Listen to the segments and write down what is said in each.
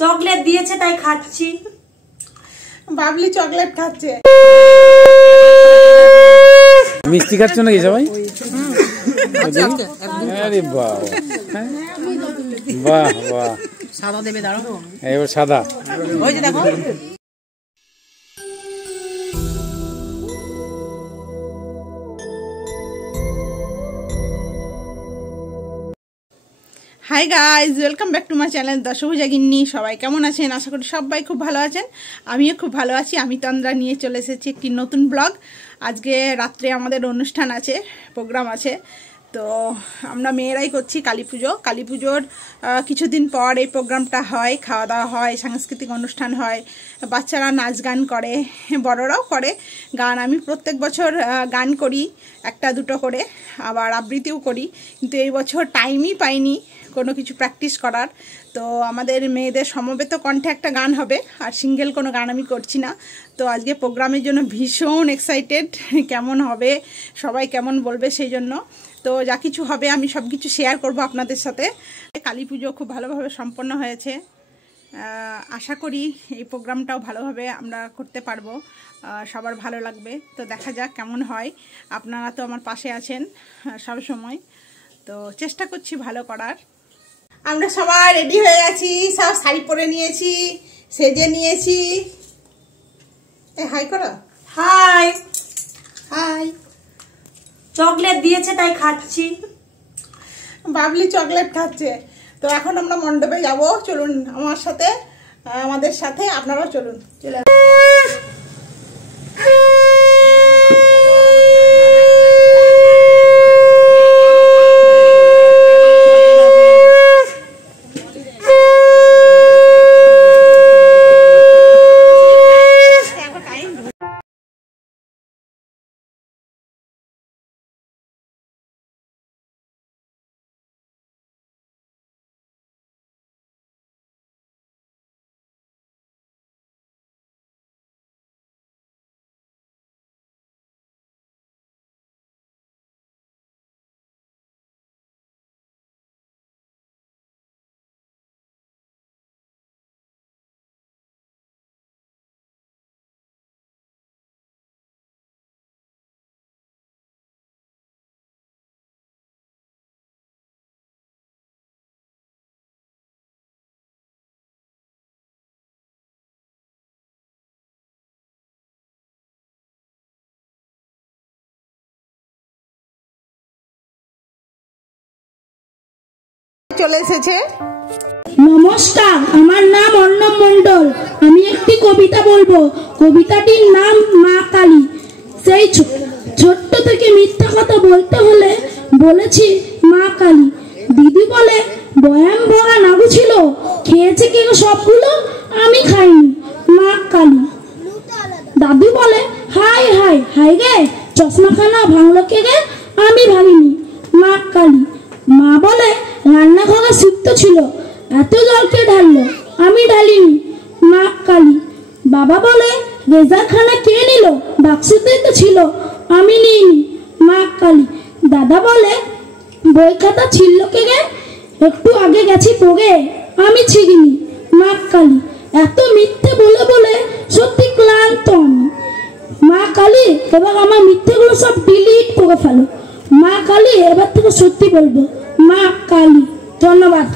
Chocolate দিয়েছে তাই খাচ্ছি। বাবলি চকলেট খাচ্ছে। মিষ্টি খাচ্ছ নাকি সবাই? আরে বাহ বাহ বাহ, সাদা দেবে, দাঁড়াও এবার সাদা। ওই যে দেখো। Hi guys, welcome back to my channel Dashabhuja Ginni. সবাই কেমন আছেন? আশা করি সবাই খুব ভালো আছেন। আমিও খুব ভালো আছি। আমি তন্দ্রা নিয়ে চলে এসেছি একটি নতুন ব্লগ। আজকে রাত্রে আমাদের অনুষ্ঠান আছে, প্রোগ্রাম আছে। তো আমরা মেয়েরাই করছি কালী পুজো। কালী পুজোর কিছুদিন পর এই প্রোগ্রামটা হয়, খাওয়া দাওয়া হয়, সাংস্কৃতিক অনুষ্ঠান হয়, বাচ্চারা নাচ গান করে, বড়রাও করে গান। আমি প্রত্যেক বছর গান করি, একটা দুটো করে, আবার আবৃত্তিও করি, কিন্তু এই বছর টাইমই পাইনি কোনো কিছু প্র্যাকটিস করার। তো আমাদের মেয়েদের সমবেত কণ্ঠে একটা গান হবে, আর সিঙ্গেল কোনো গান আমি করছি না। তো আজকে প্রোগ্রামের জন্য ভীষণ এক্সাইটেড, কেমন হবে, সবাই কেমন বলবে সেই জন্য। তো যা কিছু হবে আমি সব কিছু শেয়ার করব আপনাদের সাথে। কালী পুজো খুব ভালোভাবে সম্পন্ন হয়েছে। আশা করি এই প্রোগ্রামটাও ভালোভাবে আমরা করতে পারবো, সবার ভালো লাগবে। তো দেখা যাক কেমন হয়। আপনারা তো আমার পাশে আছেন সব সময়, তো চেষ্টা করছি ভালো করার। আমরা সবাই রেডি হয়ে গেছি, সব শাড়ি পরে নিয়েছি, সেজে নিয়েছি। হাই করো। হাই। হাই। চকলেট দিয়েছে তাই খাচ্ছি। বাবলি চকলেট খাচ্ছে। তো এখন আমরা মণ্ডপে যাব, চলুন আমার সাথে, আমাদের সাথে আপনারাও চলুন। চলে চলে এসেছে। নমস্কার, আমার নাম অর্ণব মণ্ডল। আমি একটি কবিতা বলবো। কবিতাটির নাম মা কালী। সেই ছোট্ট থেকে মিথ্যা কথা বলতে হলে বলেছি মা কালী। দিদি বলে বয়াম ভরা নাগু ছিল, খেয়েছে কি সবগুলো, আমি খাইনি, মা কালী। দাদু বলে হাই হাই হাই গে, চশমাখানা ভাঙলো কে গে, আমি ভাঙিনি, মা কালী। মা বলে রান্নাঘরে সিদ্ধ ছিল, এত জলকে ঢাললো, আমি ঢালিনি, মা কালী। বাবা বলে রেজারখানা কে নিল, বাক্সতে তো ছিল, আমি নিইনি, মা কালী। দাদা বলে বই খাতা ছিল কে গে, একটু আগে গেছি পড়ে, আমি ছিড়িনি, মা কালী। এত মিথ্যে বলে বলে সত্যি ক্লান্ত আমি, মা কালী। এবার আমার মিথ্যেগুলো সব ডিলিট করে ফেলো, মা কালী। এবার থেকে সত্যি বলবো, মা কালী। ধন্যবাদ।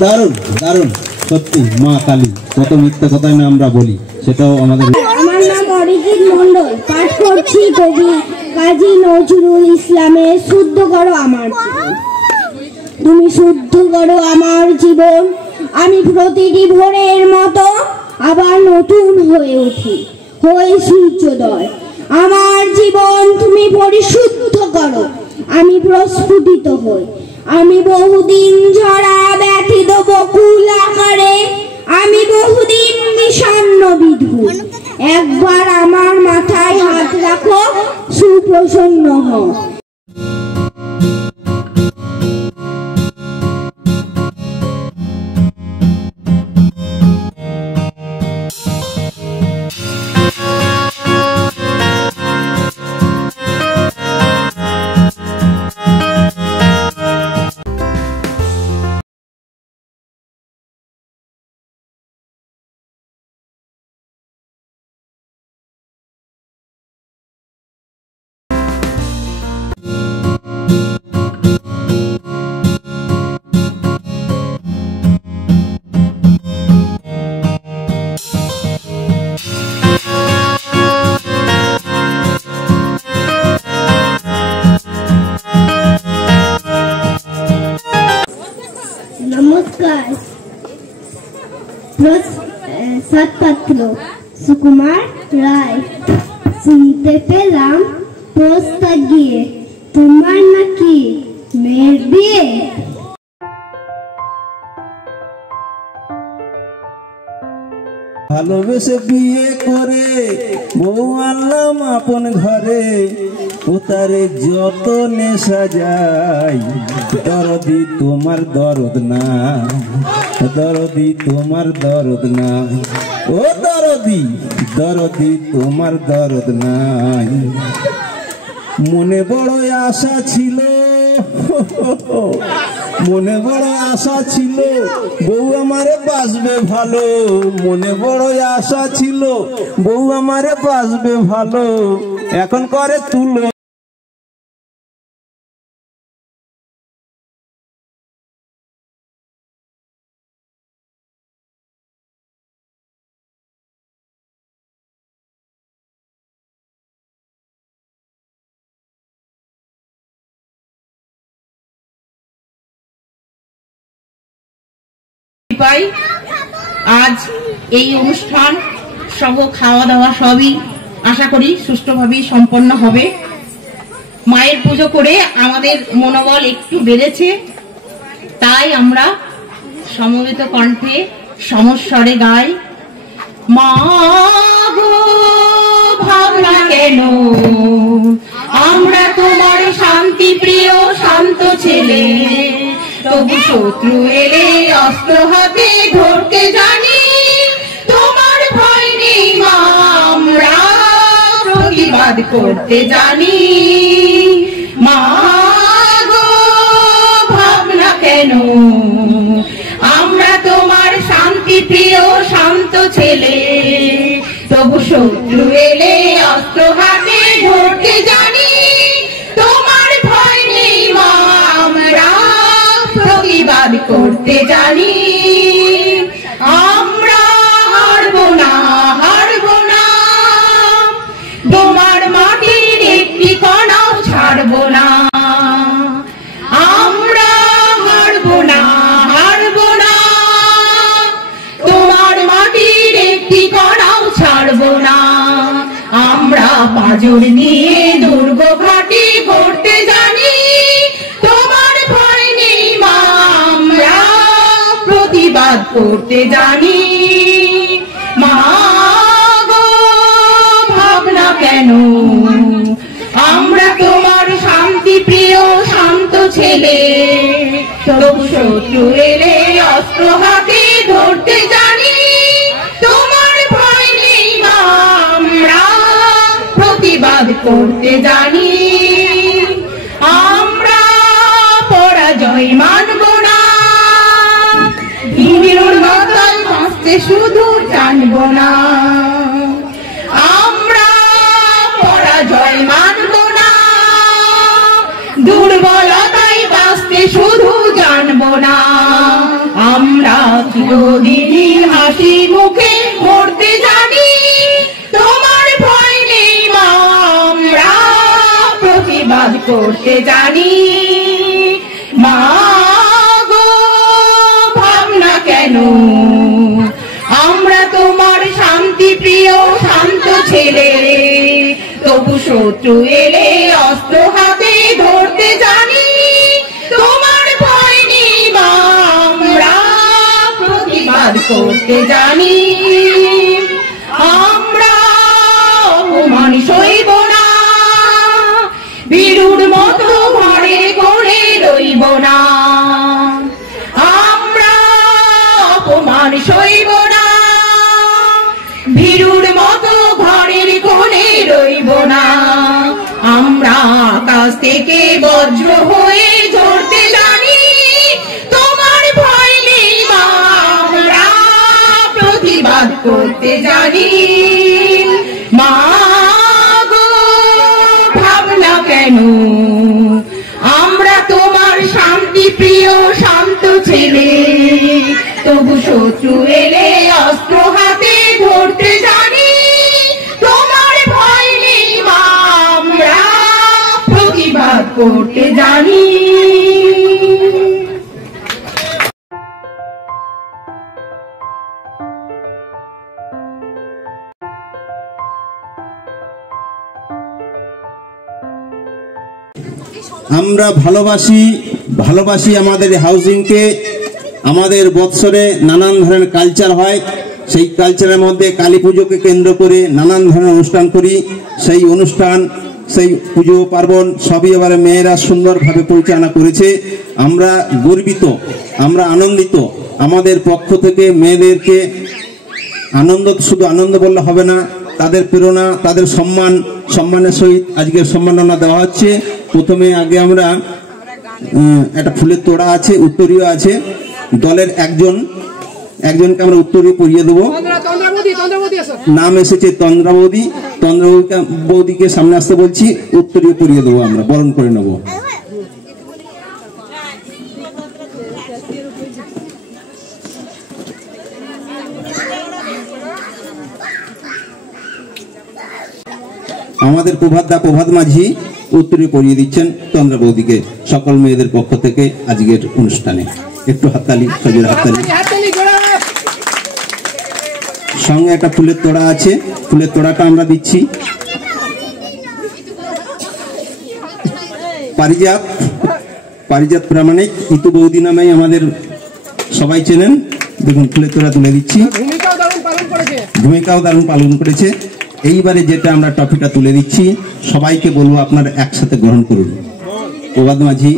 দারুণ দারুণ, সত্যি মা কালী। কত মিথ্যা কথা না আমরা বলি, সেটাও আমাদের। আমার নাম অরিজিৎ মণ্ডল, পাঠ করছি কবি কাজী নজরুল ইসলামের শুদ্ধ করো আমার জীবন। তুমি শুদ্ধ করো আমার জীবন, আমি প্রতিটি ভোরের মতো আবার নতুন হয়ে উঠি, হয়ে সূর্যোদয়। আমার জীবন তুমি পরিশুদ্ধ করো, আমি প্রস্ফুটিত হই। আমি বহুদিন ঝরা ব্যথিত বকুল আকারে, আমি বহুদিন বিষণ্ণ বিধু। একবার আমার মাথায় হাত রাখো, সুপ্রসন্ন হও। সৎপাত্র সুকুমার রায়। শুনতে পেলাম পোস্তা গিয়ে তোমার নাকি মেয়ের বিয়ে। ভালোবেসে বিয়ে করে বউ আনলাম আপন ঘরে, ও তারে যত নেশা যায়, দরদি তোমার দরদ না, দরদি তোমার দরদ না, ও দরদি দরদি তোমার দরদ নাই। মনে বড় আশা ছিল, মনে বড় আশা ছিল বউ আমারে বাসবে ভালো, মনে বড় আশা ছিল বউ আমারে বাসবে ভালো, এখন করে তুলো। পাই আজ এই অনুষ্ঠান সহ খাওয়া দাওয়া সবই আশা করি সুষ্ঠুভাবেই সম্পন্ন হবে। মায়ের পুজো করে আমাদের মনোবল একটু বেড়েছে, তাই আমরা সমবেত কণ্ঠে সমস্বরে গাই, মা গো ভাবনা কেন আমরা তোমার শান্তি প্রিয় শান্ত ছেলে, তবু শত্রু এলে অস্ত্র হাতে ধরতে জানি, তোমার ভয় নেই মা আমরা প্রতিবাদ করতে জানি। মা গো ভাবনা কেন আমরা তোমার শান্তি প্রিয় শান্ত ছেলে, তবু শত্রু এলে অস্ত্র হাতে ধরতে জানি, তোমার ভয় নেই মা আমরা প্রতিবাদ করতে জানি। আমরা হারবো না, হারবো না, তোমার মাটির একটি কণাও ছাড়বো না। আমরা হারবো না, হারবো না, তোমার মাটির একটি কণাও ছাড়বো না। আমরা পাঁজর নিয়ে দুর্গ ঘাটি করতে জানি, তোমার ভয় নেই মা আমরা প্রতিবাদ করতে জানি। মা গো ভাবনা কেন আমরা তোমার শান্তি প্রিয় শান্ত ছেলে, তবু শত্রু এলে অস্ত্র হাতে ধরতে জানি, তোমার ভয় নেই মা আমরা প্রতিবাদ করতে জানি। আমরা পরাজয় মানব না, ভীমের মাথায় বাঁচতে শুধু জানবো না। আমরা পরাজয় মানব না, দুর্বলতায় বাঁচতে শুধু জানবো না। আমরা চিরদিনই হাসি মুখে মরতে জানি, তোমার ভয় নেই মা আমরা প্রতিবাদ করতে জানি। মা গো ভাবনা কেন আমরা তোমার শান্তি প্রিয় শান্ত ছেলে, তবু শত্রু এলে অস্ত্র হাতে ধরতে জানি, তোমার ভয় নেই মা আমরা প্রতিবাদ করতে জানি। আমরা অপমান সইব না, বিরুর মতো ঘরে করে রইব না। আমরা অপমান সইব না, বিরুর মতো ঘরের কোণে রইব না। আমরা আকাশ থেকে বজ্র হয়ে ঝরতে জানি, তোমার ভয় নেই মা আমরা প্রতিবাদ করতে জানি। মা গো ভাবনা কেন আমরা তোমার শান্তি প্রিয় শান্ত ছেলে, তবু শত্রু এলে অস্ত্র হাতে ধরতে জানি, তোমার ভয় নেই মা আমরা প্রতিবাদ করতে জানি। আমরা ভালোবাসি আমাদের হাউজিংকে। আমাদের বৎসরে নানান ধরনের কালচার হয়, সেই কালচারের মধ্যে কালী পুজোকে কেন্দ্র করে নানান ধরনের অনুষ্ঠান করি। সেই অনুষ্ঠান, সেই পুজো পার্বণ সবই এবারে মেয়েরা সুন্দরভাবে পরিচালনা করেছে। আমরা গর্বিত, আমরা আনন্দিত। আমাদের পক্ষ থেকে মেয়েদেরকে শুধু আনন্দ বললে হবে না, তাদের প্রেরণা, তাদের সম্মানের সহিত আজকের সম্মাননা দেওয়া হচ্ছে। প্রথমে আগে আমরা একটা ফুলের তোড়া আছে, উত্তরীয় আছে, দলের একজনকে আমরা উত্তরীয় পরিয়ে দেবো। নাম এসেছে তন্দ্রা বৌদিকে সামনে আসতে বলছি, উত্তরীয় পরিয়ে দেবো, আমরা বরণ করে নেব। আমাদের প্রভাত মাঝি উত্তরীয় পরিয়ে দিচ্ছেন তন্দ্রা বৌদিকে সকল মেয়েদের পক্ষ থেকে আজকের অনুষ্ঠানে। একটু হাততালি, সজোর হাততালি। সঙ্গে একটা ফুলের তোড়া আছে, ফুলের তোড়াটা আমরা দিচ্ছি। পারিজাত প্রামাণিক ইতু বৌদি নামেই আমাদের সবাই চেনেন। দেখুন ফুলের তোড়া তুলে দিচ্ছি, ভূমিকাও দারুণ পালন করেছে। এইবারে যেটা আমরা ট্রফিটা তুলে দিচ্ছি, সবাইকে বলবো আপনারা একসাথে গ্রহণ করুন। প্রভাত মাঝি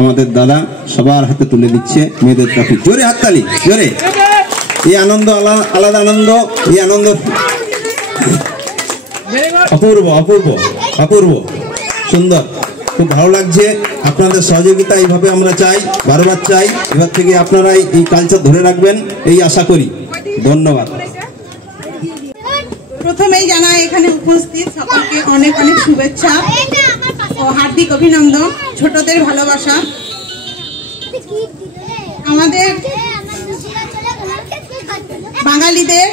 আমাদের দাদা সবার হাতে তুলে দিচ্ছে মেয়েদের ট্রফি। জোরে হাততালি, জোরে। এই আনন্দ আলাদা আনন্দ, এই আনন্দ অপূর্ব সুন্দর, খুব ভালো লাগছে। আপনাদের সহযোগিতা এইভাবে আমরা চাই, বারবার চাই। এবার থেকে আপনারা এই কালচার ধরে রাখবেন এই আশা করি। ধন্যবাদ। প্রথমেই জানাই এখানে উপস্থিত সকলকে অনেক অনেক শুভেচ্ছা ও হার্দিক অভিনন্দন, ছোটদের ভালোবাসা। আমাদের বাঙালিদের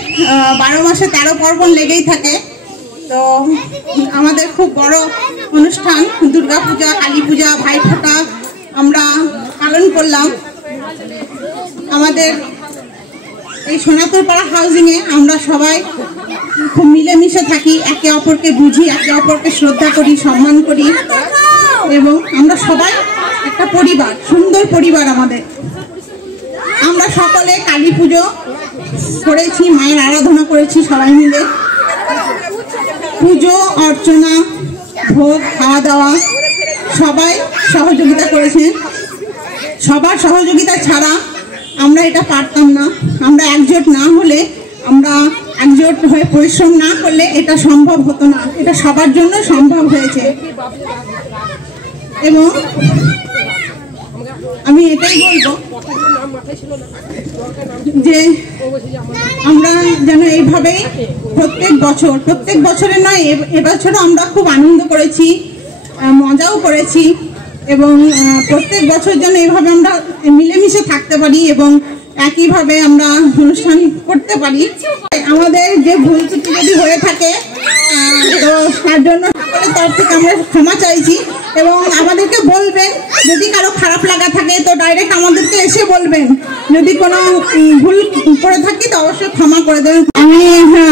12 মাসে 13 পার্বণ লেগেই থাকে। তো আমাদের খুব বড় অনুষ্ঠান দুর্গাপূজা, কালী পূজা, ভাইফোঁটা আমরা পালন করলাম। আমাদের এই সোনাতরপাড়া হাউজিংয়ে আমরা সবাই খুব মিলেমিশে থাকি, একে অপরকে বুঝি, একে অপরকে শ্রদ্ধা করি, সম্মান করি এবং আমরা সবাই একটা পরিবার, সুন্দর পরিবার আমাদের। আমরা সকলে কালী পুজো করেছি, মায়ের আরাধনা করেছি সবাই মিলে। পুজো অর্চনা, ভোগ, খাওয়া দাওয়া সবাই সহযোগিতা করেছেন। সবার সহযোগিতা ছাড়া আমরা এটা পারতাম না। আমরা একজোট না হলে, আমরা একজোট হয়ে পরিশ্রম না করলে এটা সম্ভব হতো না। এটা সবার জন্য সম্ভব হয়েছে এবং আমি এটাই বলবো যে আমরা যেন এইভাবেই প্রত্যেক বছরে নয়, এবছরও আমরা খুব আনন্দ করেছি, মজাও করেছি এবং প্রত্যেক বছর যেন এইভাবে আমরা মিলেমিশে থাকতে পারি এবং একইভাবে আমরা অনুষ্ঠান করতে পারি। আমাদের যে ভুল ত্রুটি যদি হয়ে থাকে তো তার জন্য সকলের তরফ থেকে আমরা ক্ষমা চাইছি এবং আমাদেরকে বলবেন যদি কারো খারাপ লাগা থাকে তো ডাইরেক্ট আমাদেরকে এসে বলবেন। যদি কোনো ভুল করে থাকি তো অবশ্যই ক্ষমা করে দেবেন। আমি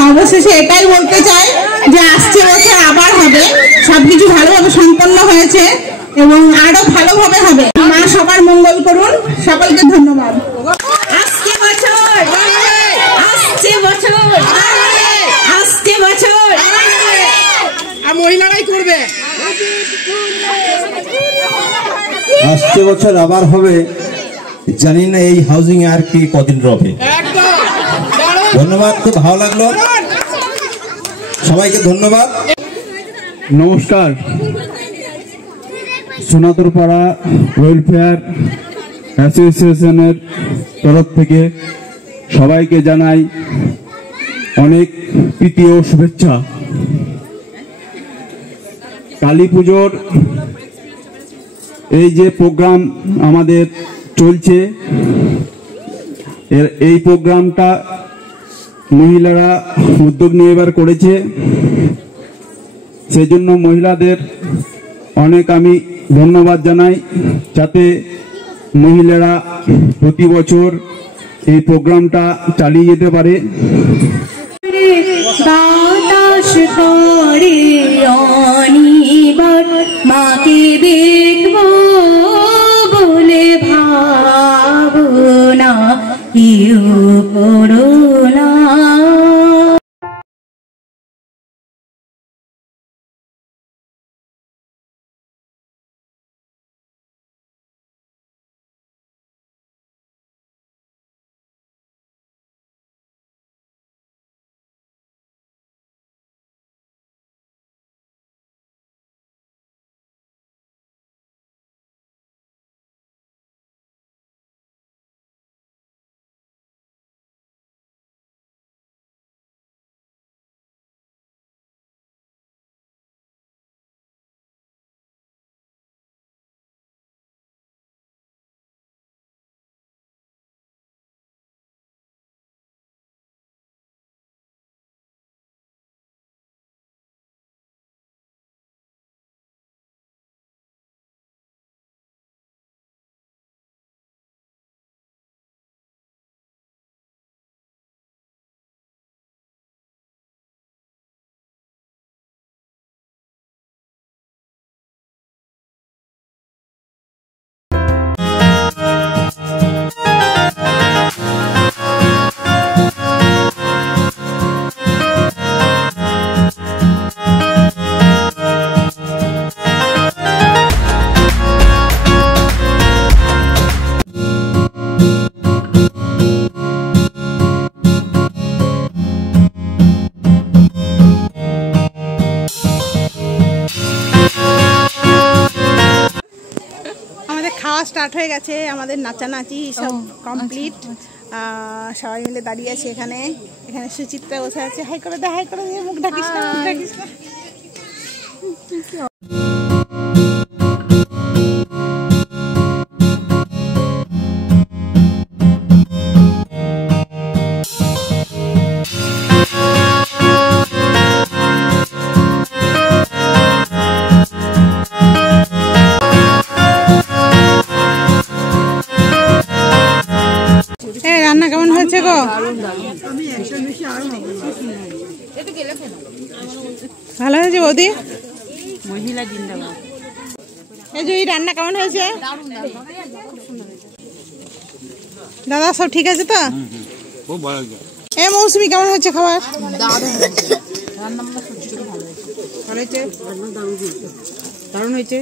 অবশেষে এটাই বলতে চাই যে আসছে বছর আবার হবে, সবকিছু ভালোভাবে সম্পন্ন হয়েছে এবং আরো ভালোভাবে হবে। মা সবার মঙ্গল করুন। সকলকে ধন্যবাদ। মহিলারাই করবে। আসছে বছর আবার হবে, জানি না এই হাউজিং আর কি কদিন রবে। ধন্যবাদ, খুব ভালো লাগলো, সবাইকে ধন্যবাদ। নমস্কার। সোনাতরপাড়া ওয়েলফেয়ার অ্যাসোসিয়েশনের তরফ থেকে সবাইকে জানাই অনেক প্রীতি ও শুভেচ্ছা। কালী পুজোর এই যে প্রোগ্রাম আমাদের চলছে, এই প্রোগ্রামটা মহিলারা উদ্যোগ নিয়ে এবার করেছে, সেজন্য মহিলাদের অনেক আমি ধন্যবাদ জানাই। যাতে মহিলারা প্রতি বছর এই প্রোগ্রামটা চালিয়ে যেতে পারে। বাতাস করে অনিবার মাকে দেখব বলে ভাবনা কেউ করো না। খাওয়া স্টার্ট হয়ে গেছে, আমাদের নাচানাচি সব কমপ্লিট। সবাই মিলে দাঁড়িয়ে আছে এখানে। এখানে সুচিত্রা বসে আছে। হাই করে দে, হাই করে দে, মুখ ঢাকিস না, মুখ ঢাকিস না। রান্না কেমন হয়েছে গো? ভালো হয়েছে বৌদি? এই যে রান্না কেমন হয়েছে দাদা? সব ঠিক আছে তো? এ মৌসুমি কেমন হয়েছে খাবার? দারুণ হয়েছে।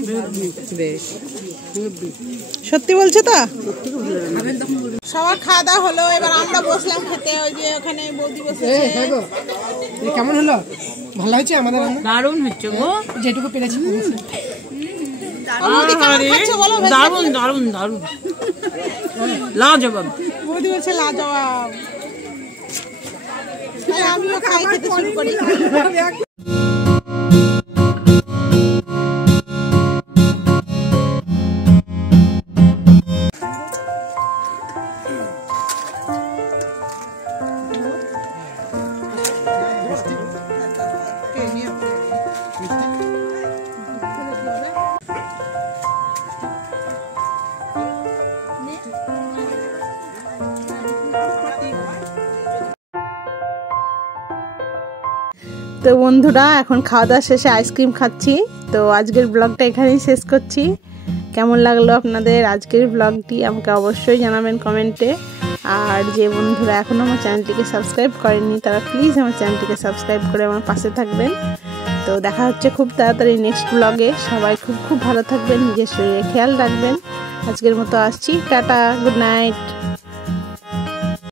সত্যি বলছো তো? সবার খাওয়া দাওয়া হলো, এবার আমরা বসলাম খেতে। ওই যে ওখানে বৌদি বসে। কেমন হলো? ভালো হয়েছে আমাদের? দারুণ হচ্ছে গো, যেটুকু পেরেছি। দারুণ দারুণ দারুণ, লাজবাব। বৌদি বলছে লাজবাব। আমিও খাই, খেতে শুরু করি। তো বন্ধুরা, এখন খাওয়া দাওয়া শেষে আইসক্রিম খাচ্ছি। তো আজকের ব্লগটা এখানেই শেষ করছি। কেমন লাগলো আপনাদের আজকের ব্লগটি আমাকে অবশ্যই জানাবেন কমেন্টে। আর যে বন্ধুরা এখনও আমার চ্যানেলটিকে সাবস্ক্রাইব করেননি তারা প্লিজ আমার চ্যানেলটিকে সাবস্ক্রাইব করে আমার পাশে থাকবেন। তো দেখা হচ্ছে খুব তাড়াতাড়ি নেক্সট ব্লগে। সবাই খুব খুব ভালো থাকবেন, নিজের শরীরে খেয়াল রাখবেন। আজকের মতো আসছি, টাটা, গুড নাইট।